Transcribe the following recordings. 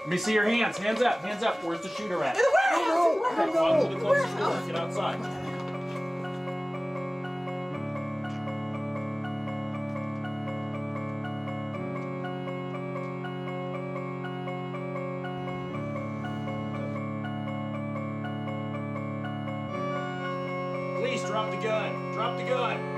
Let me see your hands. Hands up. Hands up. Where's the shooter at? In the warehouse! Okay, walk to the closest door. Get outside. Please drop the gun. Drop the gun.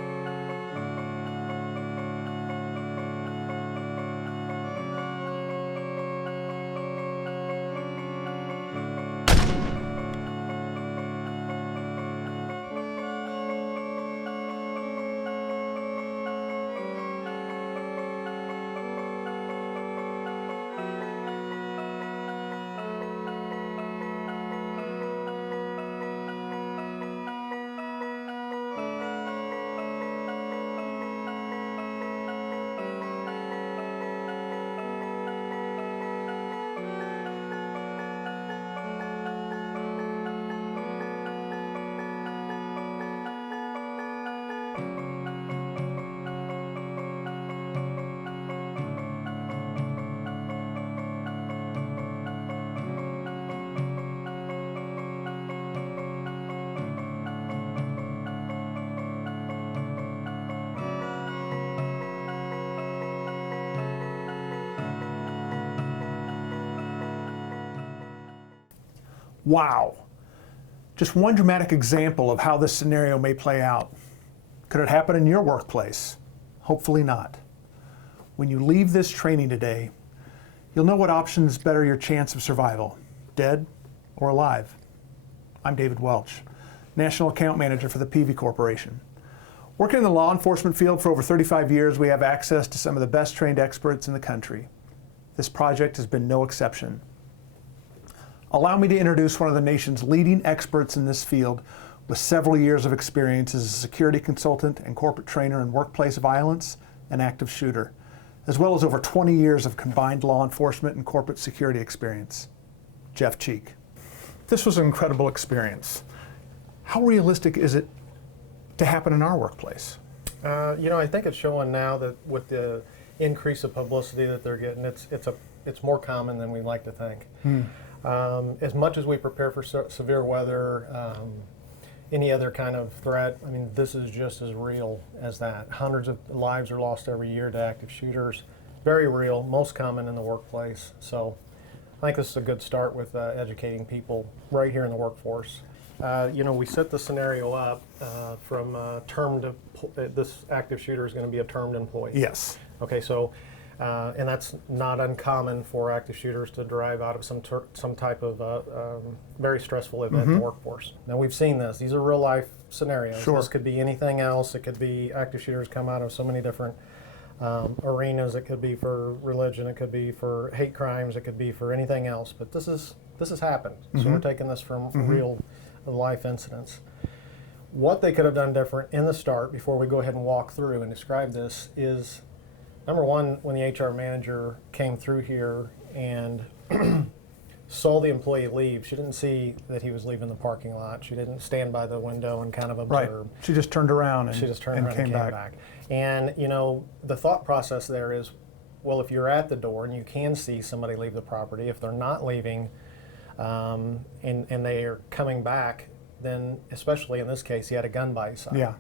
Wow. Just one dramatic example of how this scenario may play out. Could it happen in your workplace? Hopefully not. When you leave this training today, you'll know what options better your chance of survival, dead or alive. I'm David Welch, National Account Manager for the Peavey Corporation. Working in the law enforcement field for over 35 years, we have access to some of the best trained experts in the country. This project has been no exception. Allow me to introduce one of the nation's leading experts in this field with several years of experience as a security consultant and corporate trainer in workplace violence and active shooter, as well as over 20 years of combined law enforcement and corporate security experience. Jeff Cheek. This was an incredible experience. How realistic is it to happen in our workplace? I think it's showing now that with the increase of publicity that they're getting, it's more common than we like to think. As much as we prepare for severe weather, any other kind of threat, I mean, this is just as real as that. Hundreds of lives are lost every year to active shooters. Very real, most common in the workplace. So I think this is a good start with educating people right here in the workforce. We set the scenario up from term to, this active shooter is going to be a termed employee. Yes. Okay, so, and that's not uncommon for active shooters to drive out of some type of very stressful event in the workforce. Now we've seen this. These are real life scenarios. Sure. This could be anything else. It could be active shooters come out of so many different arenas. It could be for religion. It could be for hate crimes. It could be for anything else. But this has happened. So we're taking this from real life incidents. What they could have done different in the start, before we go ahead and walk through and describe this, is number one, when the HR manager came through here and saw the employee leave, she didn't see that he was leaving the parking lot. She didn't stand by the window and kind of observe. Right. She just turned around and, came back. And the thought process there is, well, if you're at the door and you can see somebody leave the property, if they're not leaving and they are coming back, then especially in this case, he had a gun by his side. Yeah.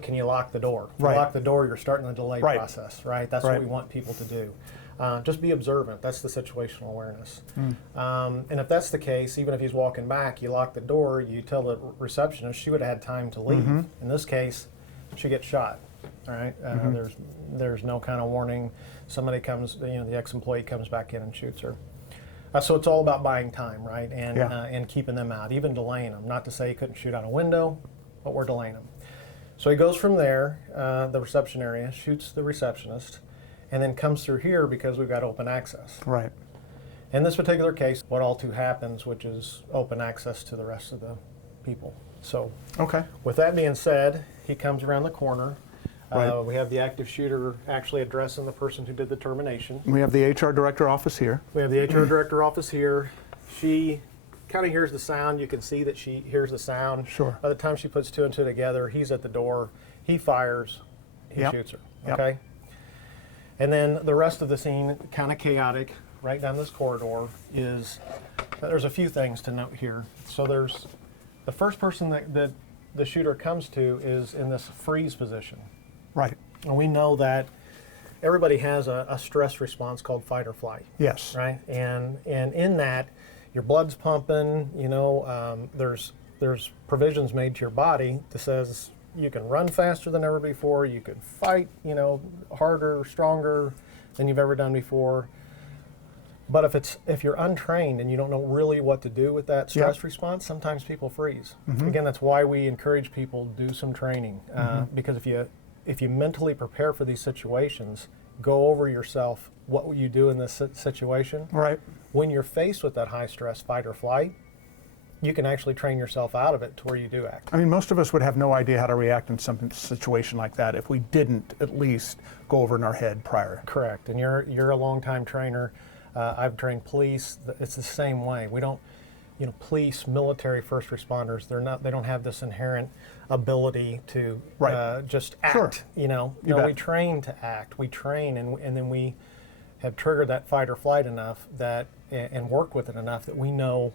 Can you lock the door? If Right. you lock the door, you're starting the delay Right. process, right? That's Right. what we want people to do. Just be observant. That's the situational awareness. And if that's the case, even if he's walking back, you lock the door, you tell the receptionist she would have had time to leave. In this case, she gets shot, all right? There's no kind of warning. Somebody comes, the ex-employee comes back in and shoots her. So it's all about buying time, right? And keeping them out, even delaying them. Not to say he couldn't shoot out a window, but we're delaying them. So he goes from there, the reception area, shoots the receptionist, and then comes through here because we've got open access. Right. In this particular case, what all too happens, which is open access to the rest of the people. So Okay. with that being said, he comes around the corner. Right. We have the active shooter actually addressing the person who did the termination. We have the HR director office here. We have the HR director office here. She kind of hears the sound. You can see that she hears the sound. Sure. By the time she puts two and two together, he's at the door. He fires. He Yep. shoots her. Yep. Okay. And then the rest of the scene, kind of chaotic, right down this corridor, is there's a few things to note here. So there's the first person that the shooter comes to is in this freeze position. Right. And we know that everybody has a stress response called fight or flight. Yes. Right? And in that, your blood's pumping, there's provisions made to your body that says you can run faster than ever before, you can fight, harder, stronger than you've ever done before. But if you're untrained and you don't know really what to do with that stress response, sometimes people freeze. Again, that's why we encourage people to do some training, because if you mentally prepare for these situations, go over yourself, what will you do in this situation? Right. When you're faced with that high stress fight or flight, you can actually train yourself out of it to where you do act. I mean, most of us would have no idea how to react in some situation like that if we didn't at least go over in our head prior. Correct. And you're a long-time trainer. I've trained police. It's the same way. We don't, police, military, first responders. They don't have this inherent ability to just act. Sure. We train to act. We train, and then we have triggered that fight or flight enough and worked with it enough that we know,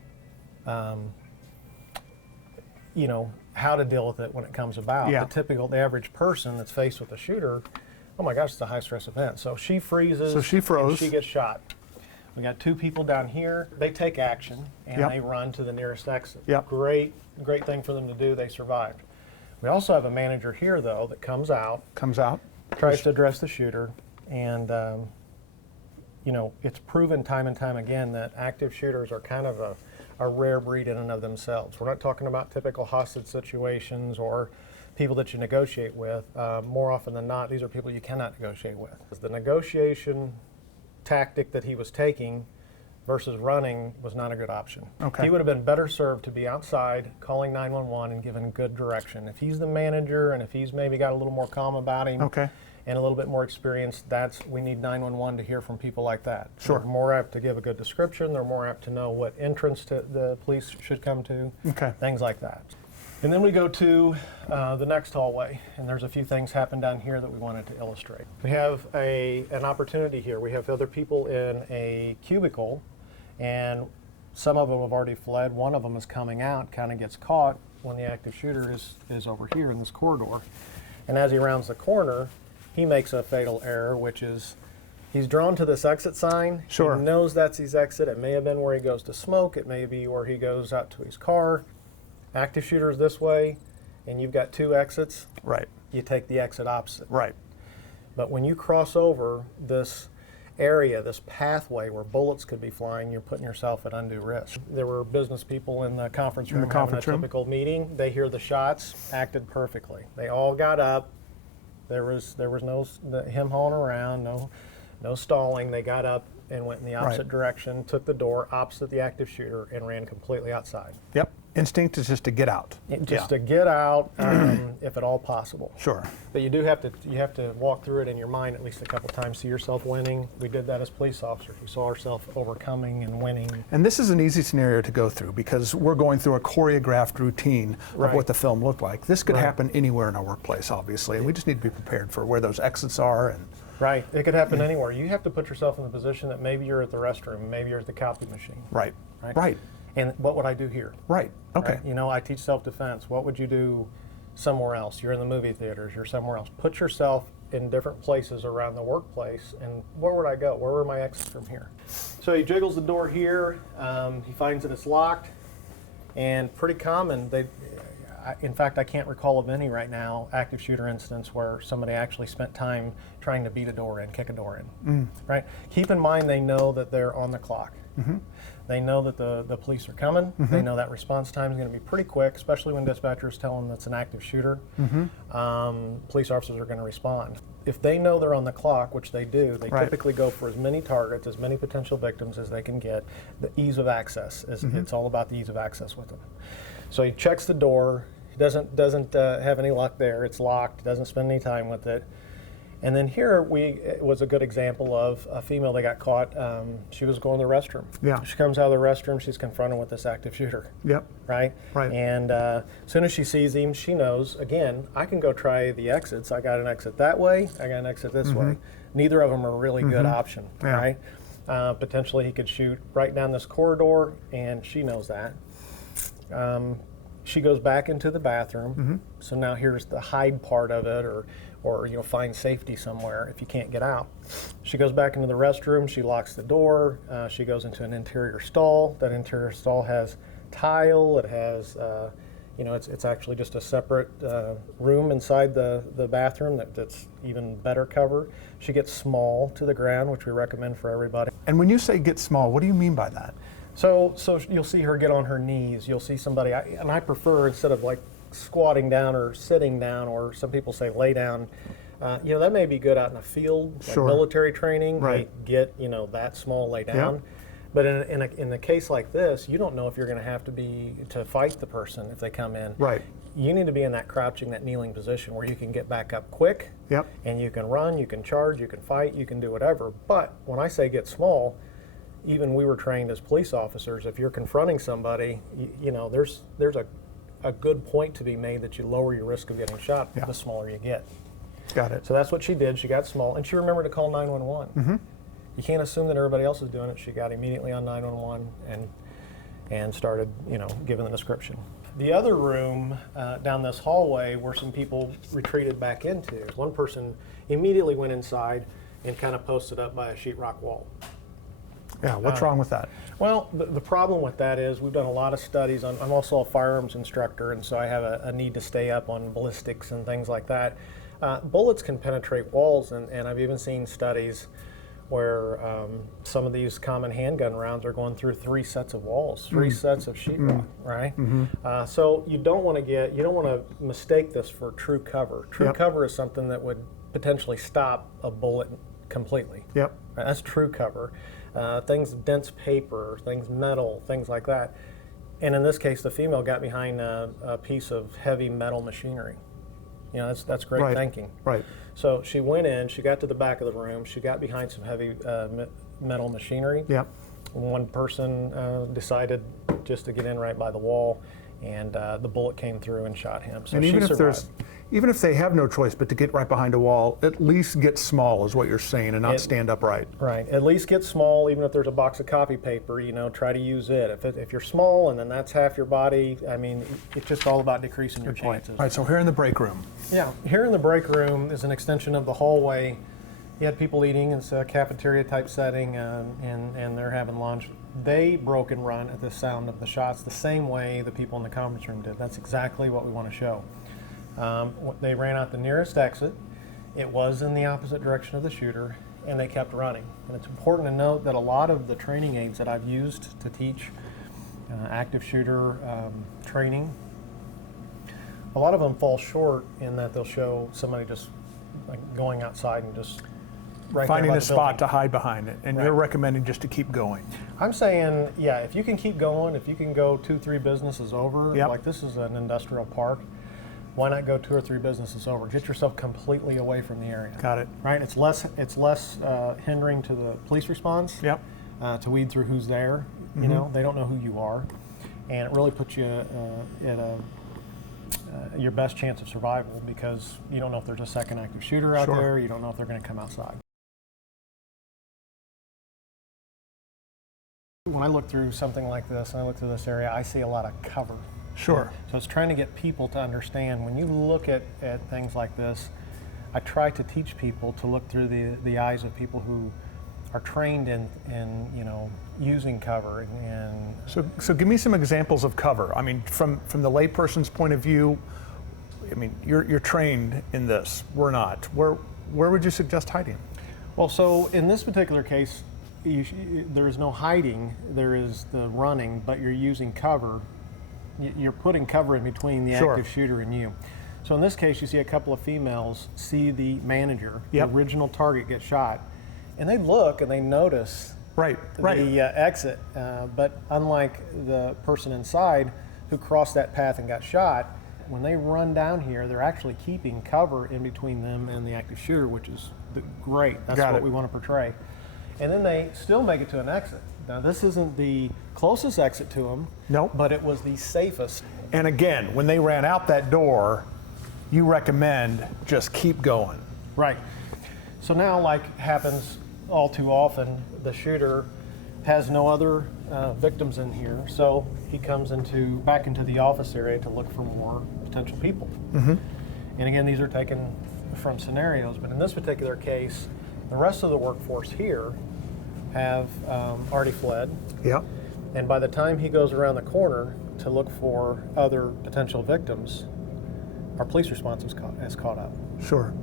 how to deal with it when it comes about. Yeah. The average person that's faced with a shooter, oh my gosh, it's a high stress event. So she freezes. So she froze. And she gets shot. We got two people down here. They take action and they run to the nearest exit. Yep. Great thing for them to do. They survived. We also have a manager here, though, that comes out, tries to address the shooter, and it's proven time and time again that active shooters are kind of a rare breed in and of themselves. We're not talking about typical hostage situations or people that you negotiate with. More often than not, these are people you cannot negotiate with. The negotiation tactic that he was taking versus running was not a good option. Okay. He would have been better served to be outside calling 911 and giving good direction. If he's the manager and if he's maybe got a little more calm about him and a little bit more experience, we need 911 to hear from people like that. Sure. They're more apt to give a good description. They're more apt to know what entrance to the police should come to, things like that. And then we go to the next hallway, and there's a few things happen down here that we wanted to illustrate. We have an opportunity here. We have other people in a cubicle, and some of them have already fled. One of them is coming out, kind of gets caught when the active shooter is over here in this corridor. And as he rounds the corner, he makes a fatal error, which is he's drawn to this exit sign. Sure. He knows that's his exit. It may have been where he goes to smoke. It may be where he goes out to his car. Active shooter is this way, and you've got two exits. Right. You take the exit opposite. Right. But when you cross over this area, this pathway where bullets could be flying, you're putting yourself at undue risk. There were business people in the conference room having a typical meeting. They hear the shots, acted perfectly. They all got up. There was no him hauling around, no stalling. They got up and went in the opposite direction, took the door opposite the active shooter, and ran completely outside. Yep. Instinct is just to get out. To get out, if at all possible. Sure. But you have to walk through it in your mind at least a couple times, see yourself winning. We did that as police officers. We saw ourselves overcoming and winning. And this is an easy scenario to go through because we're going through a choreographed routine of what the film looked like. This could happen anywhere in our workplace, obviously, and we just need to be prepared for where those exits are. And right. It could happen anywhere. You have to put yourself in the position that maybe you're at the restroom, maybe you're at the copy machine. Right. And what would I do here? Right. Okay. Right? I teach self-defense. What would you do somewhere else? You're in the movie theaters. You're somewhere else. Put yourself in different places around the workplace, and where would I go? Where are my exits from here? So he jiggles the door here. He finds that it's locked, and pretty common. In fact, I can't recall of any right now active shooter incidents where somebody actually spent time trying to beat a door in, kick a door in. Right? Keep in mind they know that they're on the clock. They know that the police are coming. They know that response time is going to be pretty quick, especially when dispatchers tell them that's an active shooter. Police officers are going to respond. If they know they're on the clock, which they do, they typically go for as many targets, as many potential victims as they can get. The ease of access it's all about the ease of access with them. So he checks the door. He doesn't have any luck there. It's locked. Doesn't spend any time with it. And then here it was a good example of a female that got caught. She was going to the restroom. Yeah. She comes out of the restroom. She's confronted with this active shooter. Yep. Right. And as soon as she sees him, she knows. Again, I can go try the exits. I got an exit that way. I got an exit this way. Neither of them are a really good option, Yeah. right? Potentially he could shoot right down this corridor, and she knows that. She goes back into the bathroom. So now here's the hide part of it, or find safety somewhere if you can't get out. She goes back into the restroom. She locks the door. She goes into an interior stall. That interior stall has tile. It has, it's actually just a separate room inside the bathroom that's even better cover. She gets small to the ground, which we recommend for everybody. And when you say get small, what do you mean by that? So you'll see her get on her knees. You'll see somebody, and I prefer, instead of like squatting down or sitting down, or some people say lay down, that may be good out in a field, like Sure. military training. Right. Get that small, lay down. Yep. But in a case like this, you don't know if you're going to have to fight the person if they come in. Right. You need to be in that crouching, that kneeling position where you can get back up quick. Yep. And you can run, you can charge, you can fight, you can do whatever. But when I say get small, even we were trained as police officers. If you're confronting somebody, there's a good point to be made that you lower your risk of getting shot Yeah. the smaller you get. Got it. So that's what she did. She got small, and she remembered to call 911. You can't assume that everybody else is doing it. She got immediately on 911 and started, giving the description. The other room down this hallway where some people retreated back into, one person immediately went inside and kind of posted up by a sheetrock wall. Yeah, what's wrong with that? Well, the problem with that is we've done a lot of studies. I'm also a firearms instructor, and so I have a need to stay up on ballistics and things like that. Bullets can penetrate walls, and I've even seen studies where some of these common handgun rounds are going through 3 sets of walls, 3 sets of sheetrock, right? So you don't want to mistake this for true cover. True Yep. cover is something that would potentially stop a bullet completely. Yep. Right, that's true cover. Things dense paper, things metal, things like that. And in this case, the female got behind a piece of heavy metal machinery. That's great Right. thinking. Right. So she went in, she got to the back of the room, she got behind some heavy metal machinery. Yep. One person decided just to get in right by the wall, and the bullet came through and shot him. So And she survived. even if they have no choice but to get right behind a wall, at least get small is what you're saying, and not stand upright. Right. At least get small. Even if there's a box of copy paper, try to use it. If you're small and then that's half your body, it's just all about decreasing your chances. All right, so here in the break room. Yeah. Here in the break room is an extension of the hallway. You had people eating. It's a cafeteria type setting, and they're having lunch. They broke and run at the sound of the shots the same way the people in the conference room did. That's exactly what we want to show. They ran out the nearest exit. It was in the opposite direction of the shooter, and they kept running. And it's important to note that a lot of the training aids that I've used to teach active shooter training, a lot of them fall short in that they'll show somebody just like going outside and just right Finding there by a the spot building. to hide behind it, and Right. you're recommending just to keep going. I'm saying, yeah, if you can keep going, if you can go 2-3 businesses over, Yep. like this is an industrial park, why not go 2 or 3 businesses over? Get yourself completely away from the area. Got it. Right? It's less hindering to the police response. Yep. To weed through who's there. They don't know who you are, and it really puts you at your best chance of survival, because you don't know if there's a second active shooter out Sure. there. You don't know if they're going to come outside. When I look through something like this, and I look through this area, I see a lot of cover. Sure. So it's trying to get people to understand, when you look at things like this, I try to teach people to look through the eyes of people who are trained in using cover. And So give me some examples of cover. I mean, from the layperson's point of view, I mean, you're trained in this. We're not. Where would you suggest hiding? well, so in this particular case, there is no hiding, there is the running, but you're using cover. You're putting cover in between the Sure. active shooter and you. So in this case, you see a couple of females see the manager, Yep. the original target, get shot, and they look and they notice Right. the exit. But unlike the person inside who crossed that path and got shot, when they run down here, they're actually keeping cover in between them and the active shooter, which is great. That's Got what it. we want to portray. And then they still make it to an exit. Now, this isn't the closest exit to them, Nope. but it was the safest. And again, when they ran out that door, you recommend just keep going. Right. So now, like happens all too often, the shooter has no other victims in here, so he comes back into the office area to look for more potential people. And again, these are taken from scenarios, but in this particular case, the rest of the workforce here have already fled. Yep. And by the time he goes around the corner to look for other potential victims, our police response has caught up. Sure.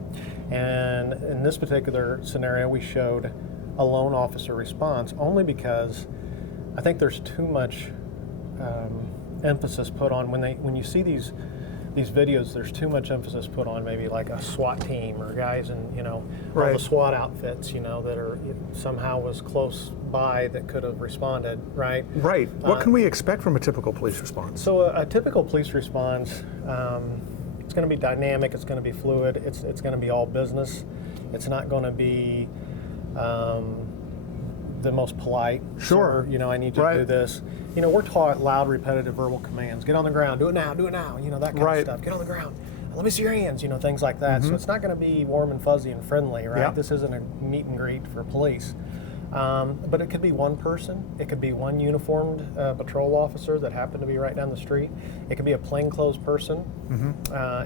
And in this particular scenario, we showed a lone officer response only because I think there's too much emphasis put on when you see these videos. There's too much emphasis put on maybe like a SWAT team or guys in all the SWAT outfits that are somehow was close by that could have responded. Right. What can we expect from a typical police response? So a typical police response. It's going to be dynamic. It's going to be fluid. It's going to be all business. It's not going to be the most polite. Sure. Sir, I need you to do this. We're taught loud, repetitive verbal commands. Get on the ground. Do it now. Do it now. That kind of stuff. Get on the ground. Let me see your hands. Things like that. So it's not going to be warm and fuzzy and friendly, right? Yeah. This isn't a meet and greet for police. But it could be one person. It could be one uniformed patrol officer that happened to be right down the street. It could be a plainclothes person.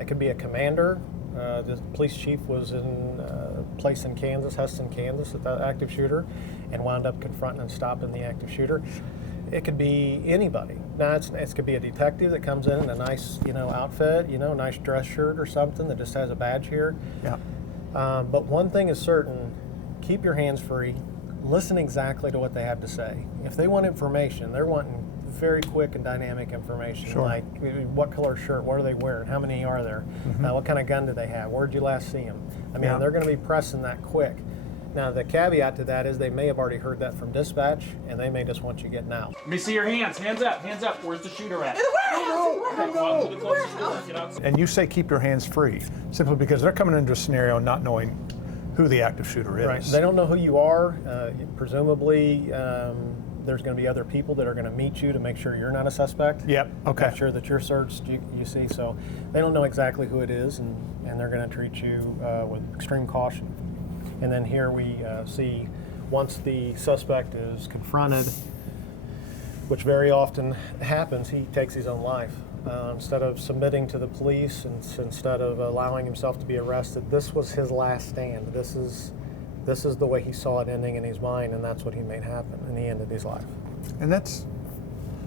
It could be a commander. The police chief was in a place in Kansas, Huston, Kansas, with that active shooter, and wound up confronting and stopping the active shooter. It could be anybody. Now, it could be a detective that comes in a nice, outfit, nice dress shirt or something that just has a badge here. Yeah. But one thing is certain: keep your hands free. Listen exactly to what they have to say. If they want information, they're wanting very quick and dynamic information. Sure. Like what color shirt, what are they wearing, how many are there, what kind of gun do they have, where did you last see them? They're going to be pressing that quick. Now, the caveat to that is they may have already heard that from dispatch, and they may just want you getting out. Let me see your hands. Hands up. Hands up. Where's the shooter at? No. To the closest door. Get outside. And you say keep your hands free, simply because they're coming into a scenario not knowing who the active shooter is. Right. They don't know who you are. Presumably, there's going to be other people that are going to meet you to make sure you're not a suspect. Yep. Okay. Make sure that you're searched. You see, so they don't know exactly who it is, and they're going to treat you with extreme caution. And then here we see, once the suspect is confronted, which very often happens, he takes his own life. Instead of submitting to the police and instead of allowing himself to be arrested, this was his last stand. This is the way he saw it ending in his mind, and that's what he made happen, and he ended his life. And that's,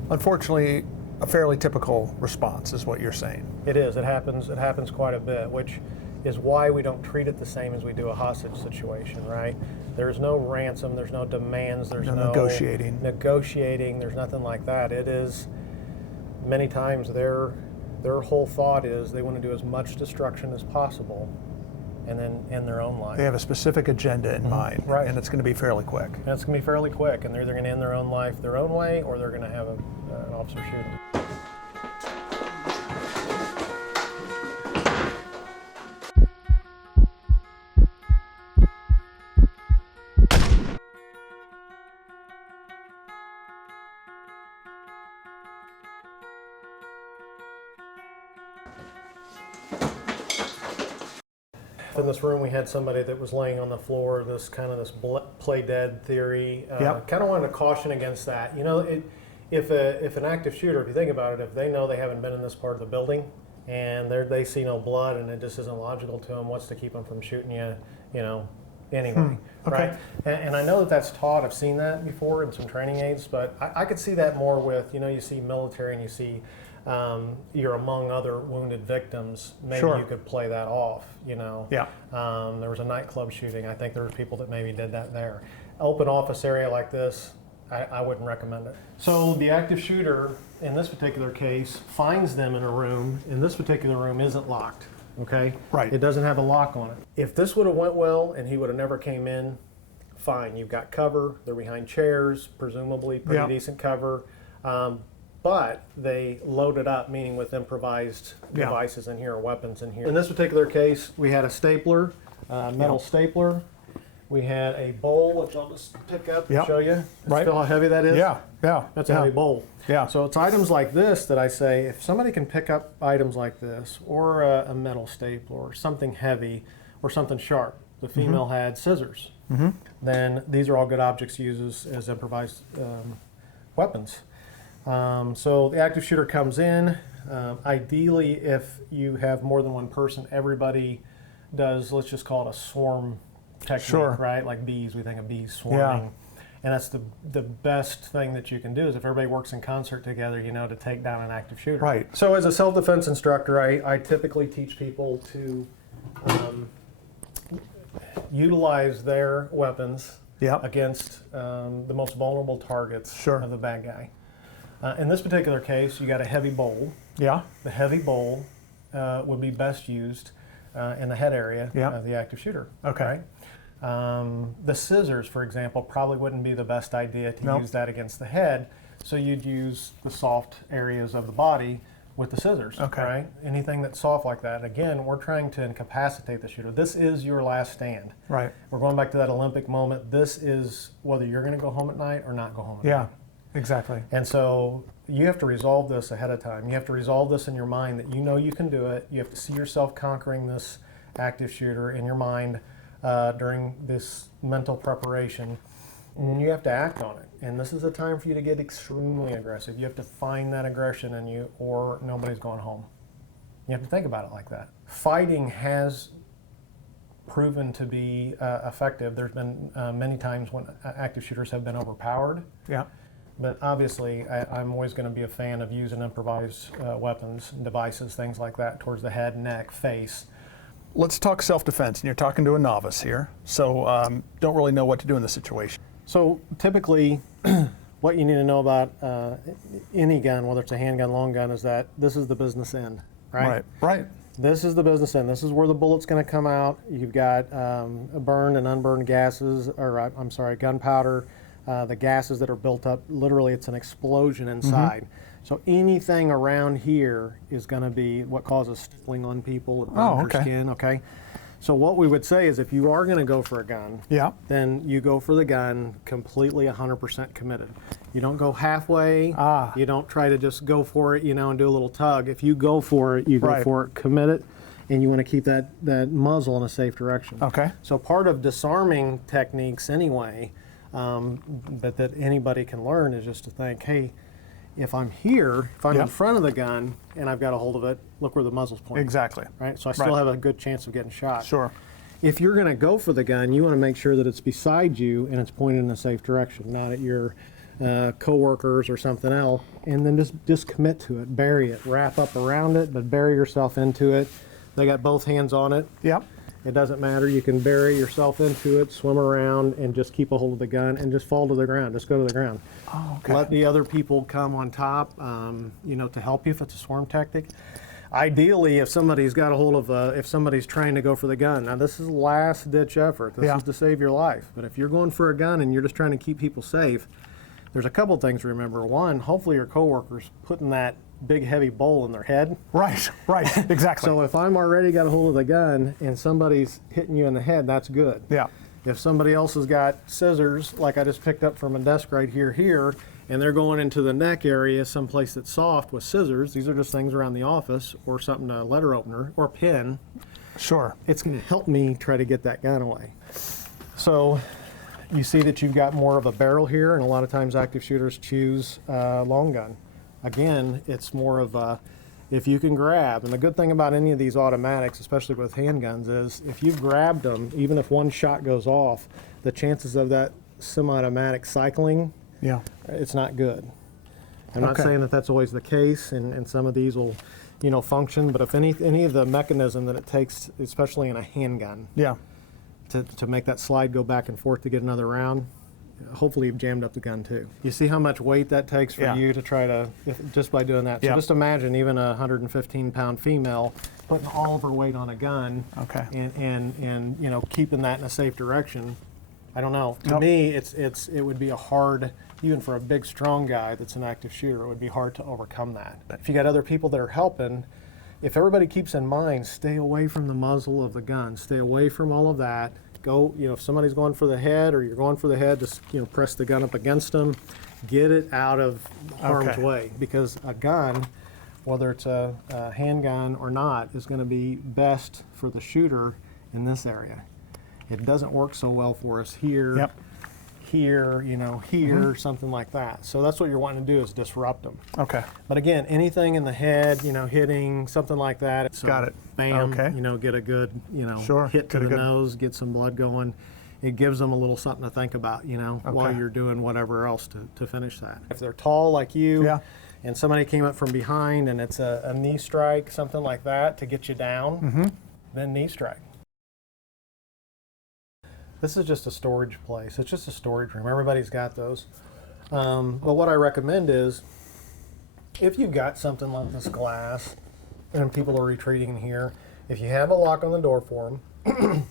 unfortunately, a fairly typical response, is what you're saying. It is. It happens quite a bit, which is why we don't treat it the same as we do a hostage situation, right? There's no ransom, there's no demands, there's no negotiating. There's nothing like that. It is, many times their whole thought is they want to do as much destruction as possible and then end their own life. They have a specific agenda in mind, right? And it's going to be fairly quick. And it's going to be fairly quick, and they're either going to end their own life their own way, or they're going to have an officer shoot them. In this room, we had somebody that was laying on the floor. This play dead theory. Yep. Kind of wanted to caution against that. If an active shooter, if you think about it, if they know they haven't been in this part of the building and they see no blood and it just isn't logical to them, what's to keep them from shooting you? Anyway, Okay. right? And I know that that's taught. I've seen that before in some training aids, but I could see that more with you see military and you see. You're among other wounded victims. Maybe Sure. you could play that off, Yeah. There was a nightclub shooting. I think there were people that maybe did that there. Open office area like this, I wouldn't recommend it. So the active shooter, in this particular case, finds them in a room, and this particular room isn't locked, okay? Right. It doesn't have a lock on it. If this would have went well and he would have never came in, fine. You've got cover. They're behind chairs, presumably pretty Yeah. decent cover. But they loaded up, meaning with improvised devices in here or weapons in here. In this particular case, we had a stapler, metal stapler. We had a bowl, which I'll just pick up and show you. Right. Feel how heavy that is? Yeah. That's a heavy bowl. Yeah. So it's items like this that I say, if somebody can pick up items like this, or a metal stapler, or something heavy, or something sharp, the female had scissors, then these are all good objects to use as improvised weapons. So the active shooter comes in. Ideally, if you have more than one person, everybody does, let's just call it a swarm technique, right? Like bees, we think of bees swarming. And that's the best thing that you can do is if everybody works in concert together, to take down an active shooter. Right. So as a self-defense instructor, I typically teach people to utilize their weapons against the most vulnerable targets of the bad guy. In this particular case, you got a heavy bowl. Yeah. The heavy bowl would be best used in the head area of the active shooter. Okay. Right? The scissors, for example, probably wouldn't be the best idea to use that against the head. So you'd use the soft areas of the body with the scissors. Okay. Right? Anything that's soft like that. Again, we're trying to incapacitate the shooter. This is your last stand. Right. We're going back to that Olympic moment. This is whether you're going to go home at night or not go home at night. Yeah. Exactly. And so you have to resolve this ahead of time. You have to resolve this in your mind that you can do it. You have to see yourself conquering this active shooter in your mind during this mental preparation. And you have to act on it. And this is a time for you to get extremely aggressive. You have to find that aggression in you or nobody's going home. You have to think about it like that. Fighting has proven to be effective. There's been many times when active shooters have been overpowered. Yeah. But obviously, I'm always going to be a fan of using improvised weapons and devices, things like that, towards the head, neck, face. Let's talk self-defense. And you're talking to a novice here, so don't really know what to do in this situation. So typically, what you need to know about any gun, whether it's a handgun, long gun, is that this is the business end, right? Right. This is the business end. This is where the bullet's going to come out. You've got burned and unburned gases, or I'm sorry, gunpowder. The gases that are built up, literally it's an explosion inside. So anything around here is going to be what causes stippling on people and burns your skin, okay? So what we would say is if you are going to go for a gun, then you go for the gun completely 100% committed. You don't go halfway. You don't try to just go for it, and do a little tug. If you go for it, you go for it, commit it, and you want to keep that muzzle in a safe direction. Okay. So part of disarming techniques anyway, that anybody can learn is just to think, hey, if I'm here, if I'm in front of the gun and I've got a hold of it, look where the muzzle's pointing. Exactly. Right? So I still have a good chance of getting shot. Sure. If you're going to go for the gun, you want to make sure that it's beside you and it's pointed in a safe direction, not at your coworkers or something else. And then just commit to it, bury it, wrap up around it, but bury yourself into it. They got both hands on it. Yep. It doesn't matter. You can bury yourself into it, swim around, and just keep a hold of the gun and just fall to the ground. Just go to the ground. Oh, okay. Let the other people come on top, to help you if it's a swarm tactic. Ideally, if somebody's got a hold of, if somebody's trying to go for the gun, now this is last ditch effort. This is to save your life. But if you're going for a gun and you're just trying to keep people safe, there's a couple things to remember. One, hopefully your coworker's putting that big heavy bowl in their head. Right, exactly. So if I'm already got a hold of the gun and somebody's hitting you in the head, that's good. Yeah. If somebody else has got scissors, like I just picked up from a desk right here, and they're going into the neck area, someplace that's soft with scissors, these are just things around the office, or something, a letter opener, or a pen. Sure. It's going to help me try to get that gun away. So you see that you've got more of a barrel here, and a lot of times active shooters choose long gun. Again, it's more of a, if you can grab, and the good thing about any of these automatics, especially with handguns, is if you've grabbed them, even if one shot goes off, the chances of that semi-automatic cycling, it's not good. I'm not saying that that's always the case, and some of these will, function, but if any of the mechanism that it takes, especially in a handgun, to make that slide go back and forth to get another round, hopefully you've jammed up the gun too. You see how much weight that takes for you to try to, just by doing that. So just imagine even a 115-pound female putting all of her weight on a gun and keeping that in a safe direction. I don't know. To me, it would be a hard, even for a big, strong guy that's an active shooter, it would be hard to overcome that. If you got other people that are helping, if everybody keeps in mind, stay away from the muzzle of the gun, stay away from all of that. Go, if somebody's going for the head or you're going for the head, just press the gun up against them, get it out of harm's way, because a gun, whether it's a handgun or not, is going to be best for the shooter in this area. It doesn't work so well for us here, Yep. here, here, something like that. So that's what you're wanting to do is disrupt them. Okay. But again, anything in the head, hitting, something like that. So Got it. Bam, Okay. get a good, Sure. hit to Get a the good- nose, get some blood going. It gives them a little something to think about, while Okay. you're doing whatever else to finish that. If they're tall like you, Yeah. and somebody came up from behind and it's a knee strike, something like that to get you down, then knee strike. This is just a storage place. It's just a storage room. Everybody's got those. But what I recommend is, if you've got something like this glass and people are retreating in here, if you have a lock on the door for them,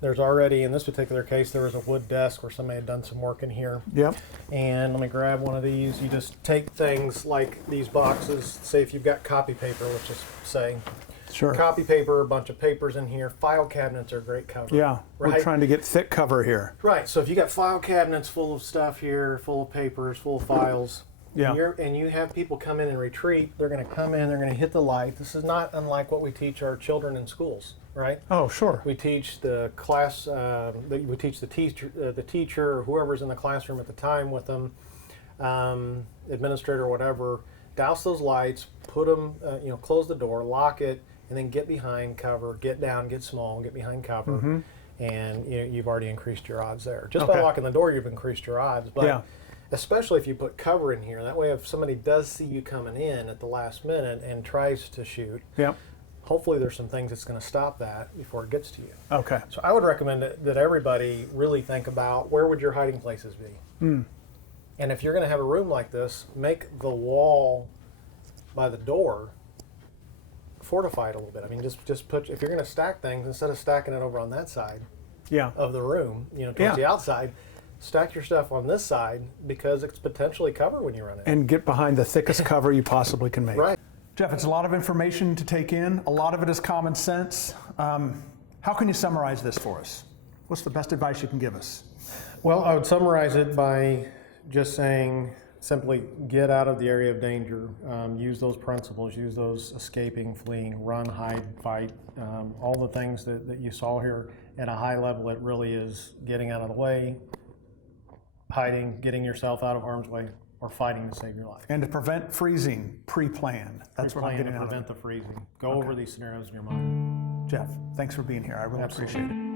there's already, in this particular case, there was a wood desk where somebody had done some work in here. Yep. And let me grab one of these. You just take things like these boxes, say if you've got copy paper, let's just say. Sure. Copy paper, a bunch of papers in here. File cabinets are a great cover. Yeah. Right? We're trying to get thick cover here. Right, so if you got file cabinets full of stuff here, full of papers, full of files, Yeah. and you have people come in and retreat, they're going to come in, they're going to hit the light. This is not unlike what we teach our children in schools, right? Oh, sure. We teach the class, we teach the teacher or whoever's in the classroom at the time with them, administrator or whatever, douse those lights, put them, close the door, lock it, and then get behind cover, get down, get small, get behind cover, and you've already increased your odds there. Just by Okay. locking the door, you've increased your odds. But Yeah. especially if you put cover in here, that way if somebody does see you coming in at the last minute and tries to shoot, Yep. hopefully there's some things that's going to stop that before it gets to you. Okay. So I would recommend that everybody really think about where would your hiding places be. And if you're going to have a room like this, make the wall by the door fortified a little bit. I mean, just put, if you're going to stack things, instead of stacking it over on that side Yeah. of the room, towards Yeah. the outside, stack your stuff on this side because it's potentially cover when you run it. And get behind the thickest cover you possibly can make. Right. Jeff, it's a lot of information to take in. A lot of it is common sense. How can you summarize this for us? What's the best advice you can give us? Well, I would summarize it by just saying simply get out of the area of danger. Use those principles, use those escaping, fleeing, run, hide, fight, all the things that you saw here at a high level. It really is getting out of the way, hiding, getting yourself out of harm's way, or fighting to save your life. And to prevent freezing, pre-plan. That's what I'm Plan getting to out of prevent it. the freezing. Go over these scenarios in your mind. Jeff, thanks for being here. I really Absolutely. appreciate it.